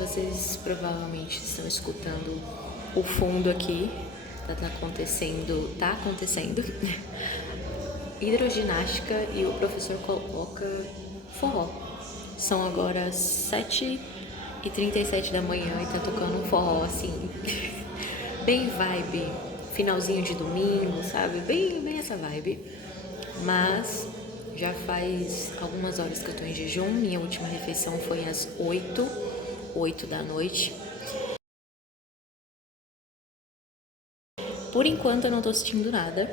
Vocês provavelmente estão escutando o fundo aqui. Tá acontecendo hidroginástica e o professor coloca forró. São agora 7h37 da manhã e tá tocando um forró assim, bem vibe, finalzinho de domingo, sabe? Bem essa vibe. Mas já faz algumas horas que eu tô em jejum. Minha última refeição foi às 8 da noite. Por enquanto eu não tô sentindo nada.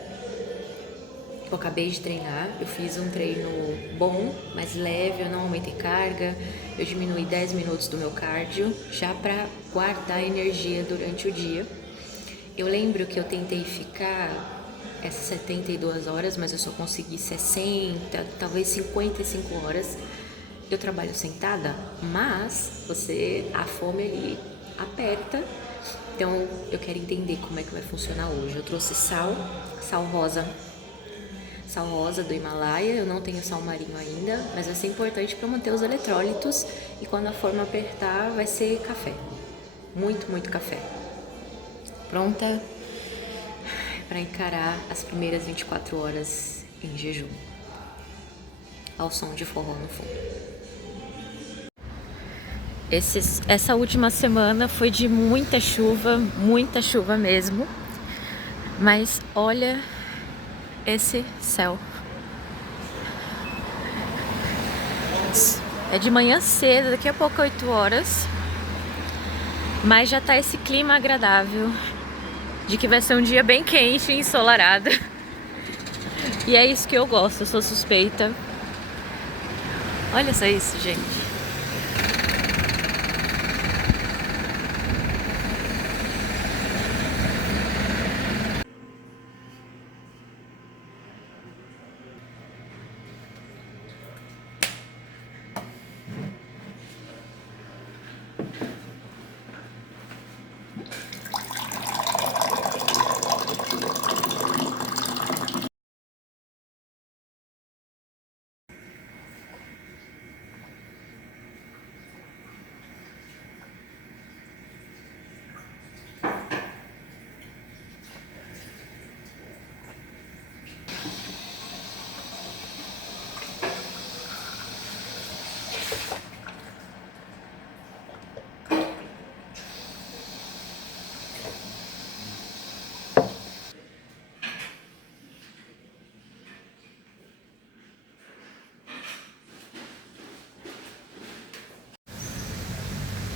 Eu acabei de treinar, eu fiz um treino bom, mais leve, eu não aumentei carga, eu diminui 10 minutos do meu cardio, já para guardar energia durante o dia. Eu lembro que eu tentei ficar essas 72 horas, mas eu só consegui 60, talvez 55 horas. Eu trabalho sentada, mas a fome ali aperta. Então eu quero entender como é que vai funcionar hoje. Eu trouxe sal rosa do Himalaia, eu não tenho sal marinho ainda, mas vai ser importante para manter os eletrólitos e quando a forma apertar vai ser café, muito café. Pronta para encarar as primeiras 24 horas em jejum, ao som de forró no fundo. Essa última semana foi de muita chuva mesmo, mas olha esse céu. É de manhã cedo, daqui a pouco 8 horas, mas já tá esse clima agradável de que vai ser um dia bem quente e ensolarado. E é isso que eu gosto, eu sou suspeita. Olha só isso, gente.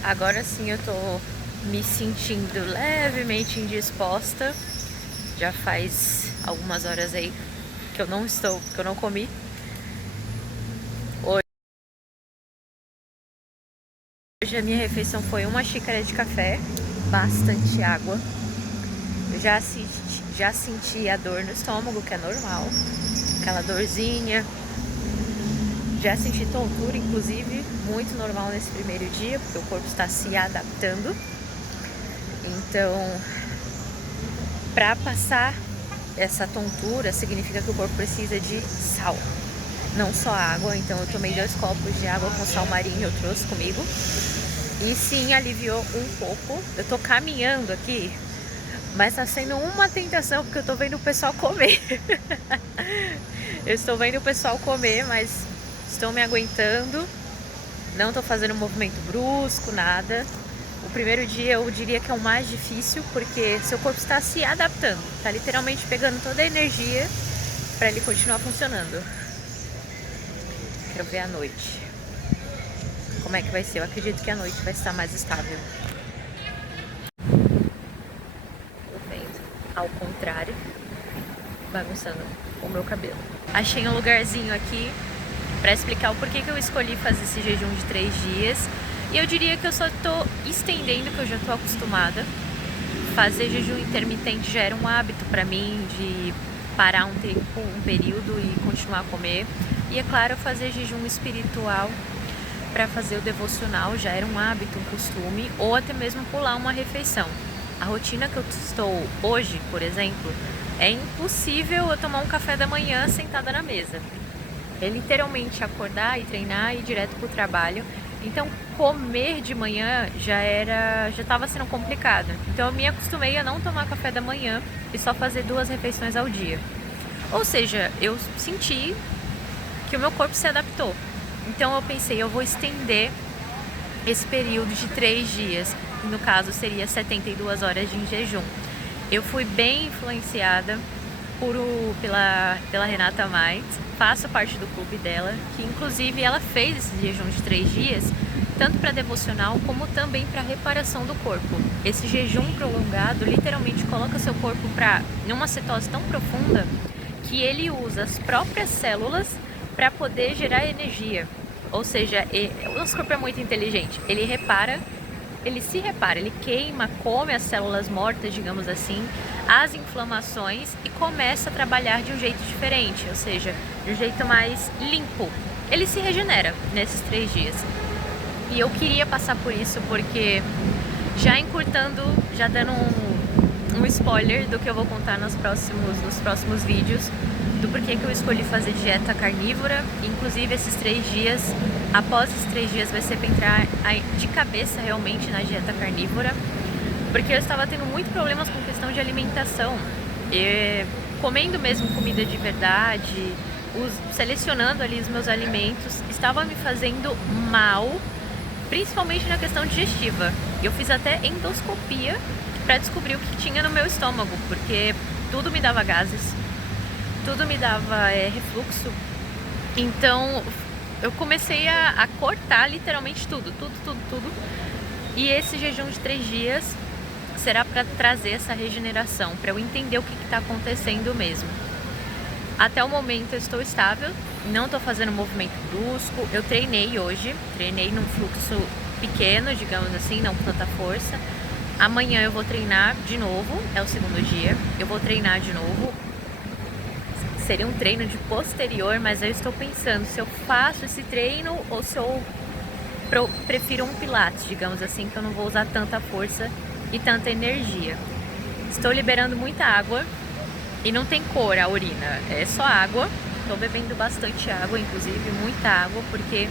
Agora sim eu tô me sentindo levemente indisposta. Já faz algumas horas aí que eu não comi. Hoje a minha refeição foi uma xícara de café, bastante água. Eu já senti a dor no estômago, que é normal, aquela dorzinha. Já senti tontura, inclusive, muito normal nesse primeiro dia, porque o corpo está se adaptando. Então, para passar essa tontura, significa que o corpo precisa de sal, não só água. Então eu tomei 2 copos de água com sal marinho, eu trouxe comigo. E sim, aliviou um pouco. Eu tô caminhando aqui, mas tá sendo uma tentação, porque eu tô vendo o pessoal comer. Eu estou vendo o pessoal comer, mas estou me aguentando. Não tô fazendo um movimento brusco, nada. O primeiro dia eu diria que é o mais difícil, porque seu corpo está se adaptando. Tá literalmente pegando toda a energia para ele continuar funcionando. Quero ver a noite. Como é que vai ser? Eu acredito que a noite vai estar mais estável. O vento, ao contrário, bagunçando o meu cabelo. Achei um lugarzinho aqui para explicar o porquê que eu escolhi fazer esse jejum de 3 dias. E eu diria que eu só tô estendendo, que eu já tô acostumada. Fazer jejum intermitente já era um hábito para mim, de parar um tempo, um período e continuar a comer. E é claro, fazer jejum espiritual para fazer o devocional já era um hábito, um costume, ou até mesmo pular uma refeição. A rotina que eu estou hoje, por exemplo, é impossível eu tomar um café da manhã sentada na mesa. É literalmente acordar e treinar e ir direto pro trabalho. Então comer de manhã já estava sendo complicado. Então eu me acostumei a não tomar café da manhã e só fazer 2 refeições ao dia. Ou seja, eu senti que o meu corpo se adaptou. Então eu pensei, eu vou estender esse período de 3 dias, que no caso seria 72 horas de jejum. Eu fui bem influenciada pela Renata Mais, faço parte do clube dela, que inclusive ela fez esse jejum de 3 dias, tanto para devocional como também para reparação do corpo. Esse jejum prolongado literalmente coloca seu corpo numa cetose tão profunda que ele usa as próprias células para poder gerar energia. Ou seja, o nosso corpo é muito inteligente, ele se repara, ele queima, come as células mortas, digamos assim, as inflamações e começa a trabalhar de um jeito diferente, ou seja, de um jeito mais limpo. Ele se regenera nesses 3 dias. E eu queria passar por isso porque, já encurtando, já dando um spoiler do que eu vou contar nos próximos vídeos, do porquê que eu escolhi fazer dieta carnívora. Inclusive esses 3 dias, após esses 3 dias vai ser para entrar de cabeça realmente na dieta carnívora, porque eu estava tendo muito problemas com questão de alimentação, comendo mesmo comida de verdade, selecionando ali os meus alimentos, estava me fazendo mal, principalmente na questão digestiva. Eu fiz até endoscopia para descobrir o que tinha no meu estômago, porque tudo me dava gases, tudo me dava refluxo. Então eu comecei a cortar literalmente tudo. E esse jejum de 3 dias será para trazer essa regeneração, para eu entender o que está acontecendo mesmo. Até o momento eu estou estável, não estou fazendo movimento brusco. Eu treinei hoje, treinei num fluxo pequeno, digamos assim, não com tanta força. Amanhã eu vou treinar de novo, é o 2º dia, eu vou treinar de novo. Seria um treino de posterior, mas eu estou pensando se eu faço esse treino ou se eu prefiro um pilates, digamos assim, que eu não vou usar tanta força e tanta energia. Estou liberando muita água e não tem cor a urina, é só água. Estou bebendo bastante água, inclusive muita água, porque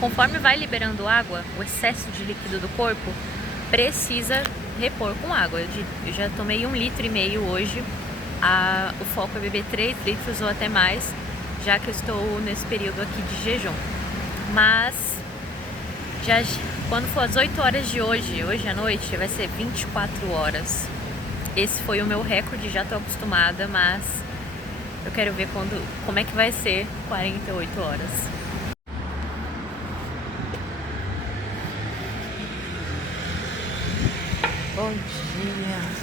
conforme vai liberando água, o excesso de líquido do corpo precisa repor com água. Eu já tomei 1,5 litro hoje. O foco é beber 3 litros ou até mais, já que eu estou nesse período aqui de jejum. Mas quando for às 8 horas de hoje à noite, vai ser 24 horas. Esse foi o meu recorde, já estou acostumada, mas eu quero ver como é que vai ser 48 horas. Bom dia.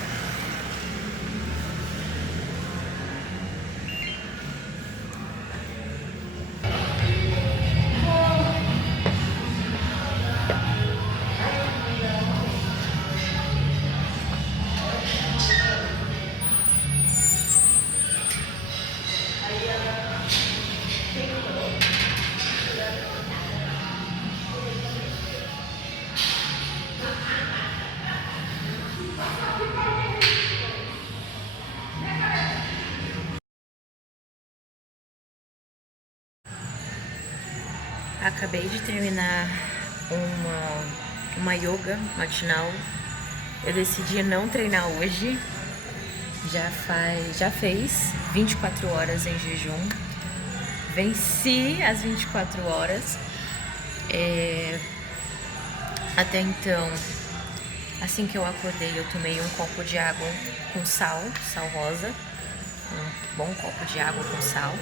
Acabei de terminar uma yoga matinal. Eu decidi não treinar hoje. Já fez 24 horas em jejum. Venci as 24 horas. Até então, assim que eu acordei, eu tomei um copo de água com sal rosa. Um bom copo de água com sal.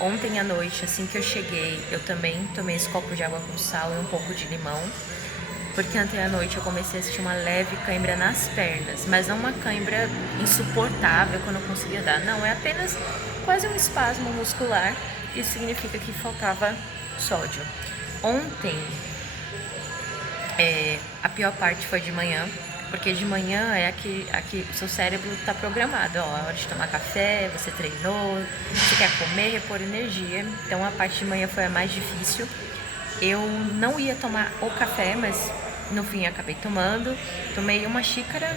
Ontem à noite, assim que eu cheguei, eu também tomei esse copo de água com sal e um pouco de limão, porque ontem à noite eu comecei a sentir uma leve cãibra nas pernas, mas não uma cãibra insuportável que eu não conseguia dar, não, é apenas quase um espasmo muscular. Isso significa que faltava sódio. Ontem, a pior parte foi de manhã, porque de manhã é aqui o seu cérebro está programado, ó, a hora de tomar café, você treinou, você quer comer, repor energia. Então a parte de manhã foi a mais difícil. Eu não ia tomar o café, mas no fim acabei tomando. Tomei uma xícara,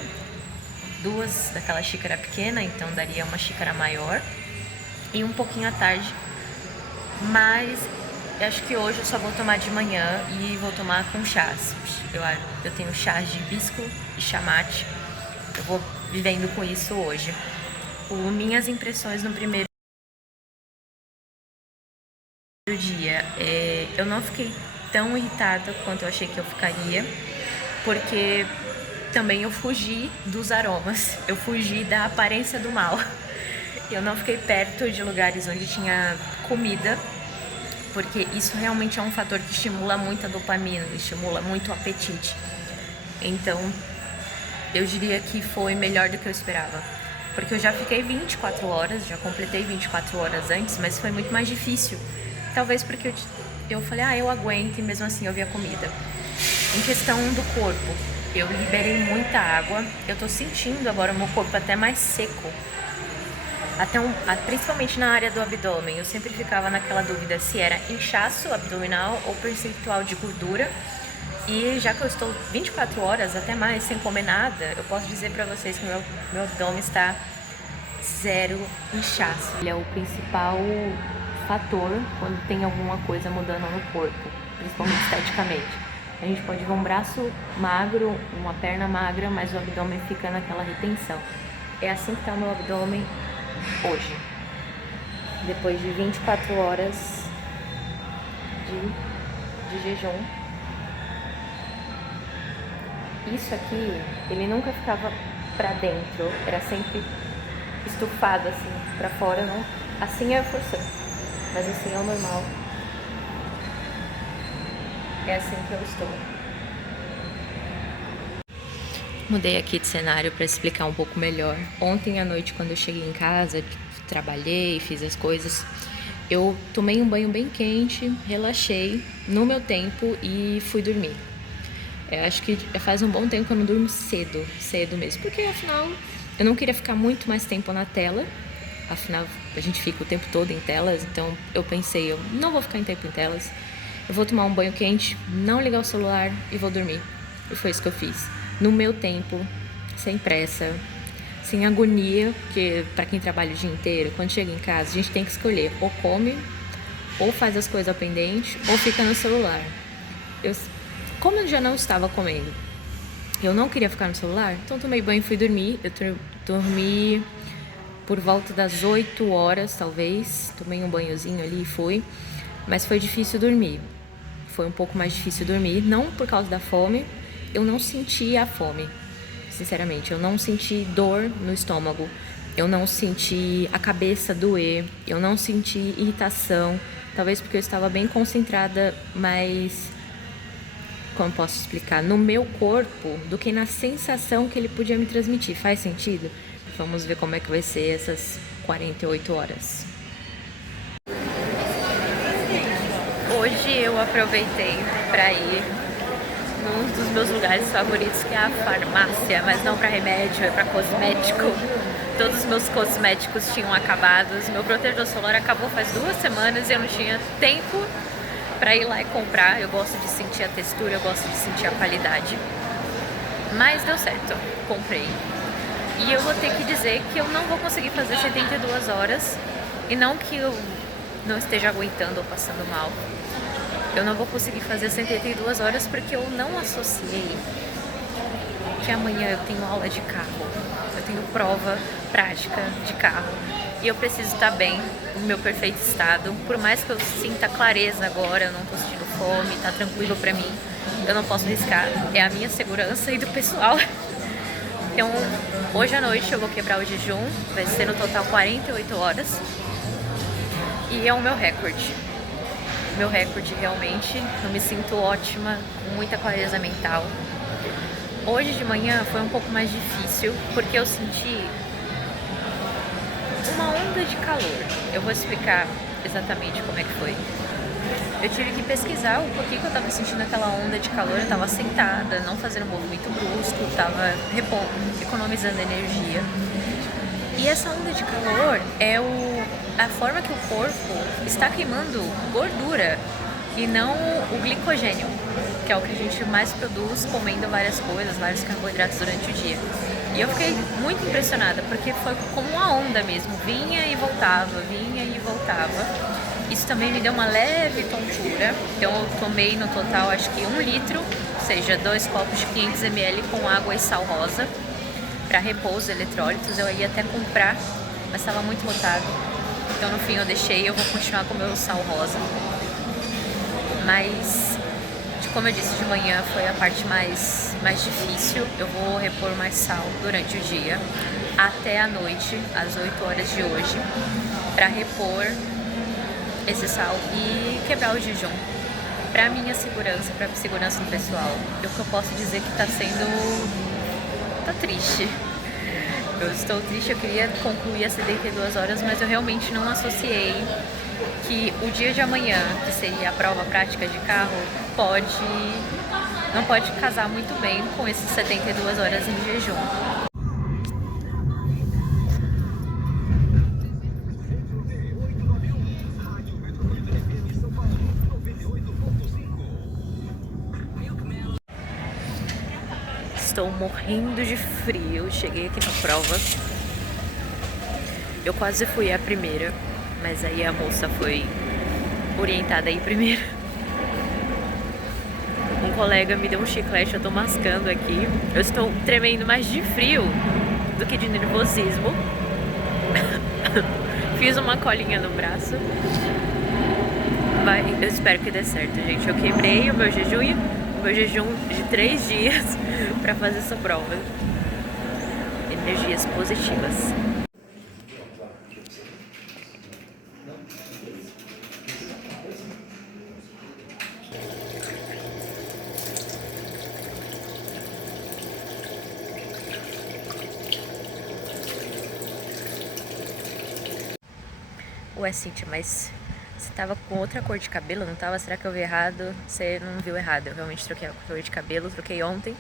2 daquela xícara pequena, então daria uma xícara maior, e um pouquinho à tarde. Mas Eu acho que hoje eu só vou tomar de manhã e vou tomar com chás. Eu tenho chás de hibisco e chá mate. Eu vou vivendo com isso hoje. Minhas impressões no primeiro dia, eu não fiquei tão irritada quanto eu achei que eu ficaria, porque também eu fugi dos aromas, eu fugi da aparência do mal. Eu não fiquei perto de lugares onde tinha comida, porque isso realmente é um fator que estimula muito a dopamina, estimula muito o apetite. Então, eu diria que foi melhor do que eu esperava. Porque eu já fiquei 24 horas, já completei 24 horas antes, mas foi muito mais difícil. Talvez porque eu falei, eu aguento, e mesmo assim eu vi a comida. Em questão do corpo, eu liberei muita água. Eu tô sentindo agora o meu corpo até mais seco. Principalmente na área do abdômen. Eu sempre ficava naquela dúvida se era inchaço abdominal ou percentual de gordura. E já que eu estou 24 horas, até mais, sem comer nada, eu posso dizer pra vocês que meu abdômen está zero inchaço. Ele é o principal fator quando tem alguma coisa mudando no corpo, principalmente esteticamente. A gente pode ver um braço magro, uma perna magra, mas o abdômen fica naquela retenção. É assim que está o meu abdômen hoje, depois de 24 horas de jejum. Isso aqui, ele nunca ficava pra dentro, era sempre estufado assim, pra fora, não. Assim é a força, mas assim é o normal. É assim que eu estou. Mudei aqui de cenário para explicar um pouco melhor. Ontem à noite, quando eu cheguei em casa, trabalhei, fiz as coisas, eu tomei um banho bem quente, relaxei no meu tempo e fui dormir. Eu acho que faz um bom tempo que eu não durmo cedo mesmo, porque afinal eu não queria ficar muito mais tempo na tela. Afinal, a gente fica o tempo todo em telas, então eu pensei, eu não vou ficar em tempo em telas. Eu vou tomar um banho quente, não ligar o celular e vou dormir. E foi isso que eu fiz. No meu tempo, sem pressa, sem agonia, porque pra quem trabalha o dia inteiro, quando chega em casa, a gente tem que escolher, ou come, ou faz as coisas pendentes, ou fica no celular. Como eu já não estava comendo, eu não queria ficar no celular, então tomei banho e fui dormir. Eu dormi por volta das 8 horas, talvez. Tomei um banhozinho ali e fui. Mas foi difícil dormir. Foi um pouco mais difícil dormir, não por causa da fome. Eu não senti a fome, sinceramente. Eu não senti dor no estômago. Eu não senti a cabeça doer. Eu não senti irritação. Talvez porque eu estava bem concentrada, mas... como posso explicar? No meu corpo, do que na sensação que ele podia me transmitir. Faz sentido? Vamos ver como é que vai ser essas 48 horas. Hoje eu aproveitei para ir num dos meus lugares favoritos, que é a farmácia, mas não para remédio, é para cosmético. Todos os meus cosméticos tinham acabado, meu protetor solar acabou faz 2 semanas e eu não tinha tempo para ir lá e comprar. Eu gosto de sentir a textura, eu gosto de sentir a qualidade. Mas deu certo, comprei. E eu vou ter que dizer que eu não vou conseguir fazer 72 horas. E não que eu não esteja aguentando ou passando mal. Eu não vou conseguir fazer 72 horas porque eu não associei que amanhã eu tenho aula de carro. Eu tenho prova prática de carro. E eu preciso estar bem, no meu perfeito estado. Por mais que eu sinta clareza agora, eu não tô sentindo fome, tá tranquilo pra mim, eu não posso arriscar. É a minha segurança e do pessoal. Então, hoje à noite eu vou quebrar o jejum, vai ser no total 48 horas. E é o meu recorde. Meu recorde realmente, eu me sinto ótima, com muita clareza mental. Hoje de manhã foi um pouco mais difícil, porque eu senti uma onda de calor. Eu vou explicar exatamente como é que foi. Eu tive que pesquisar o porquê que eu tava sentindo aquela onda de calor. Eu tava sentada, não fazendo um movimento brusco, tava economizando energia. E essa onda de calor é a forma que o corpo está queimando gordura e não o glicogênio, que é o que a gente mais produz comendo várias coisas, vários carboidratos durante o dia. E eu fiquei muito impressionada, porque foi como uma onda mesmo, vinha e voltava, vinha e voltava. Isso também me deu uma leve tontura, então eu tomei no total acho que 1 litro, ou seja, 2 copos de 500 ml com água e sal rosa para repor os eletrólitos. Eu ia até comprar, mas estava muito lotado, então no fim eu deixei. Eu vou continuar com o meu sal rosa, mas como eu disse, de manhã foi a parte mais difícil. Eu vou repor mais sal durante o dia até a noite, às 8 horas de hoje, para repor esse sal e quebrar o jejum. Para minha segurança, para a segurança do pessoal, o que eu posso dizer que tá triste. Eu estou triste, eu queria concluir as 72 horas, mas eu realmente não associei que o dia de amanhã, que seria a prova prática de carro, não pode casar muito bem com esses 72 horas em jejum. Estou morrendo de frio, cheguei aqui na prova. Eu quase fui a primeira, mas aí a moça foi orientada a ir primeiro. Um colega me deu um chiclete, eu tô mascando aqui. Eu estou tremendo mais de frio do que de nervosismo. Fiz uma colinha no braço. Eu espero que dê certo, gente. Eu quebrei o meu jejum de 3 dias pra fazer essa prova. Energias positivas. Ué, Cíntia, mas você tava com outra cor de cabelo, não tava? Será que eu vi errado? Você não viu errado, eu realmente troquei a cor de cabelo, troquei ontem.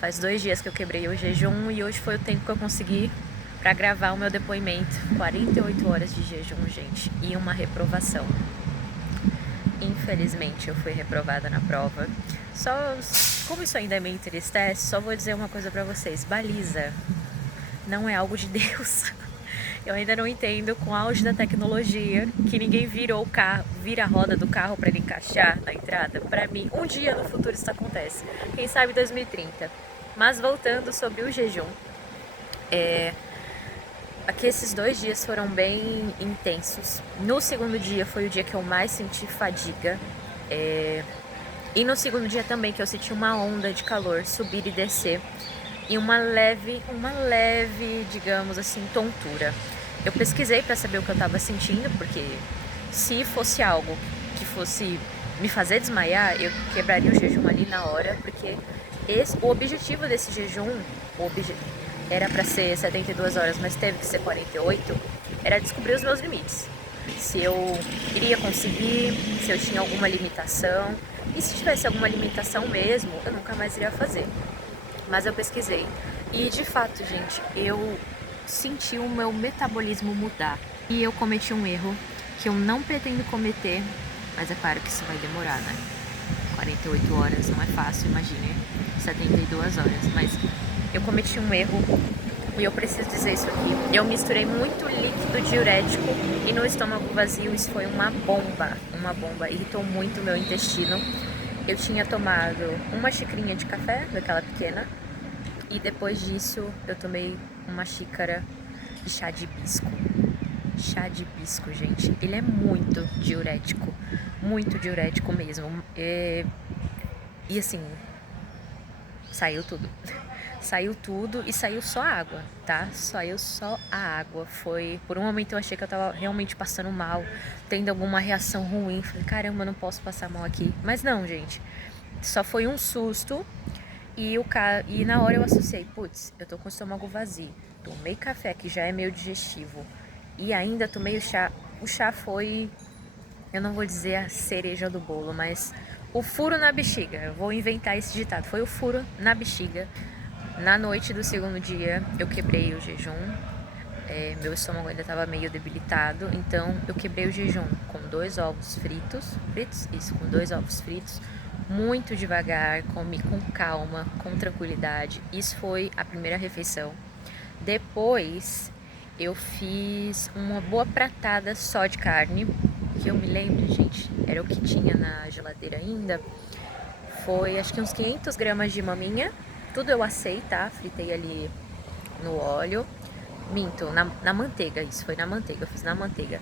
Faz 2 dias que eu quebrei o jejum e hoje foi o tempo que eu consegui pra gravar o meu depoimento. 48 horas de jejum, gente, e uma reprovação. Infelizmente eu fui reprovada na prova. Como isso ainda me entristece, só vou dizer uma coisa pra vocês. Baliza não é algo de Deus. Eu ainda não entendo, com o auge da tecnologia, que ninguém vira a roda do carro para ele encaixar na entrada. Para mim, um dia no futuro isso acontece. Quem sabe 2030. Mas voltando sobre o jejum, aqui esses 2 dias foram bem intensos. No segundo dia foi o dia que eu mais senti fadiga. E no segundo dia também que eu senti uma onda de calor subir e descer. E uma leve, digamos assim, tontura. Eu pesquisei para saber o que eu estava sentindo, porque se fosse algo que fosse me fazer desmaiar, eu quebraria o jejum ali na hora, porque o objetivo desse jejum era para ser 72 horas, mas teve que ser 48, era descobrir os meus limites. Se eu iria conseguir, se eu tinha alguma limitação, e se tivesse alguma limitação mesmo, eu nunca mais iria fazer. Mas eu pesquisei e de fato, gente, eu senti o meu metabolismo mudar. E eu cometi um erro que eu não pretendo cometer, mas é claro que isso vai demorar, né? 48 horas não é fácil, imagine 72 horas. Mas eu cometi um erro e eu preciso dizer isso aqui. Eu misturei muito líquido diurético e no estômago vazio isso foi uma bomba. Irritou muito o meu intestino. Eu tinha tomado uma xicrinha de café, daquela pequena, e depois disso eu tomei uma xícara de chá de hibisco. Chá de hibisco, gente, ele é muito diurético mesmo. E assim, saiu tudo. Saiu tudo e saiu só água, tá? Saiu só a água. Por um momento eu achei que eu tava realmente passando mal, tendo alguma reação ruim. Falei, caramba, eu não posso passar mal aqui. Mas não, gente. Só foi um susto e na hora eu associei, putz, eu tô com o estômago vazio. Tomei café, que já é meio digestivo, e ainda tomei o chá. O chá foi, eu não vou dizer a cereja do bolo, mas o furo na bexiga. Eu vou inventar esse ditado. Foi o furo na bexiga. Na noite do segundo dia eu quebrei o jejum. Meu estômago ainda estava meio debilitado, então eu quebrei o jejum com 2 ovos fritos, com 2 ovos fritos, muito devagar, comi com calma, com tranquilidade. Isso foi a primeira refeição. Depois eu fiz uma boa pratada só de carne, que eu me lembro, gente, era o que tinha na geladeira ainda, foi acho que uns 500 gramas de maminha, tudo eu assei, tá? Fritei ali no óleo, minto, na manteiga, isso foi na manteiga, eu fiz na manteiga.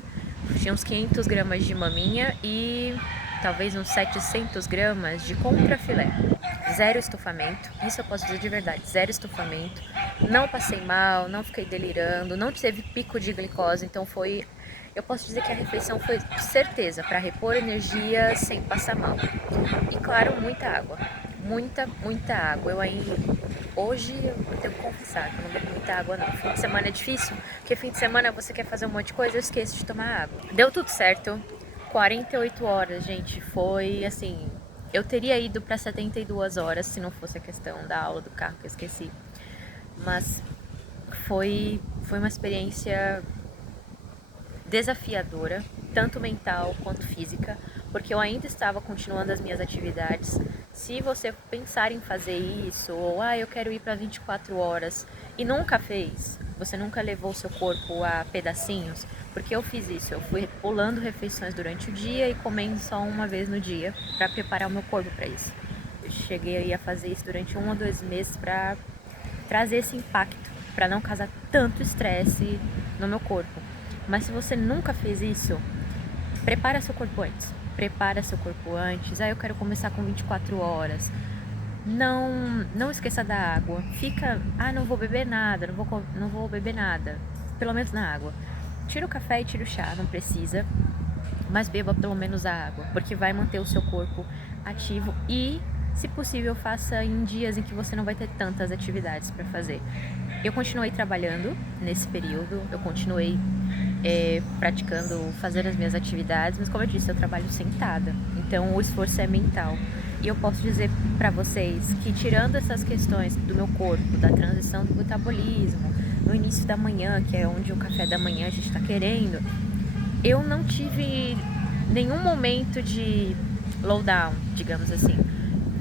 Tinha uns 500 gramas de maminha e talvez uns 700 gramas de contrafilé. Zero estufamento, isso eu posso dizer de verdade, zero estufamento. Não passei mal, não fiquei delirando, não teve pico de glicose, então foi... Eu posso dizer que a refeição foi de certeza para repor energia sem passar mal. E claro, muita água. Muita água. Eu ainda... Hoje eu tenho que confessar que eu não bebo muita água não. Fim de semana é difícil, porque fim de semana você quer fazer um monte de coisa e eu esqueço de tomar água. Deu tudo certo. 48 horas, gente. Foi assim... Eu teria ido para 72 horas se não fosse a questão da aula do carro que eu esqueci. Mas foi uma experiência desafiadora, tanto mental quanto física, porque eu ainda estava continuando as minhas atividades. Se você pensar em fazer isso, ou eu quero ir para 24 horas e nunca fez, você nunca levou seu corpo a pedacinhos, porque eu fiz isso, eu fui pulando refeições durante o dia e comendo só uma vez no dia para preparar o meu corpo para isso. Eu cheguei a fazer isso durante 1 ou 2 meses para trazer esse impacto, para não causar tanto estresse no meu corpo. Mas se você nunca fez isso, prepara seu corpo antes. Prepara seu corpo antes. Eu quero começar com 24 horas. Não esqueça da água. Fica, não vou beber nada, não vou beber nada. Pelo menos na água. Tira o café e tira o chá, não precisa. Mas beba pelo menos a água, porque vai manter o seu corpo ativo e, se possível, faça em dias em que você não vai ter tantas atividades para fazer. Eu continuei trabalhando nesse período, eu continuei praticando, fazer as minhas atividades, mas como eu disse, eu trabalho sentada, então o esforço é mental. E eu posso dizer para vocês que, tirando essas questões do meu corpo, da transição do metabolismo, no início da manhã, que é onde o café da manhã a gente está querendo, eu não tive nenhum momento de slowdown, digamos assim.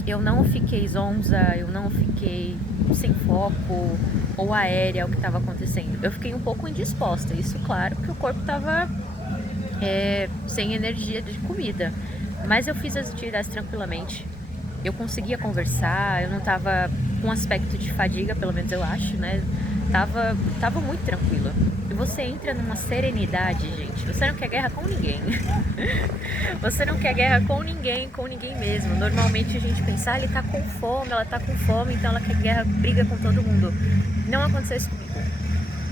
Eu não fiquei zonza, eu não fiquei sem foco ou aérea ao que estava acontecendo. Eu fiquei um pouco indisposta, isso claro, porque o corpo estava sem energia de comida. Mas eu fiz as atividades tranquilamente. Eu conseguia conversar, eu não estava com aspecto de fadiga, pelo menos eu acho, né? Tava muito tranquila. E você entra numa serenidade, gente. Você não quer guerra com ninguém. Você não quer guerra com ninguém mesmo. Normalmente a gente pensa, ele tá com fome, ela tá com fome, então ela quer guerra, briga com todo mundo. Não aconteceu isso comigo.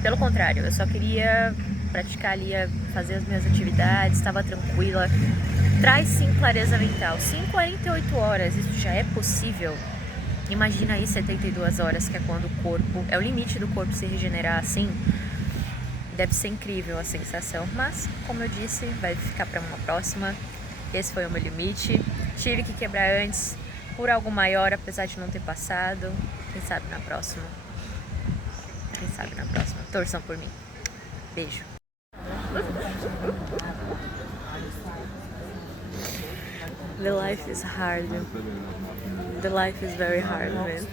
Pelo contrário, eu só queria praticar ali, fazer as minhas atividades, estava tranquila. Traz sim clareza mental. Sim, 48 horas, isso já é possível. Imagina aí 72 horas, que é quando o corpo... É o limite do corpo se regenerar assim. Deve ser incrível a sensação. Mas, como eu disse, vai ficar para uma próxima. Esse foi o meu limite. Tive que quebrar antes, por algo maior, apesar de não ter passado. Quem sabe na próxima. Quem sabe na próxima. Torçam por mim. Beijo. The life is hard. The life is very hard, man.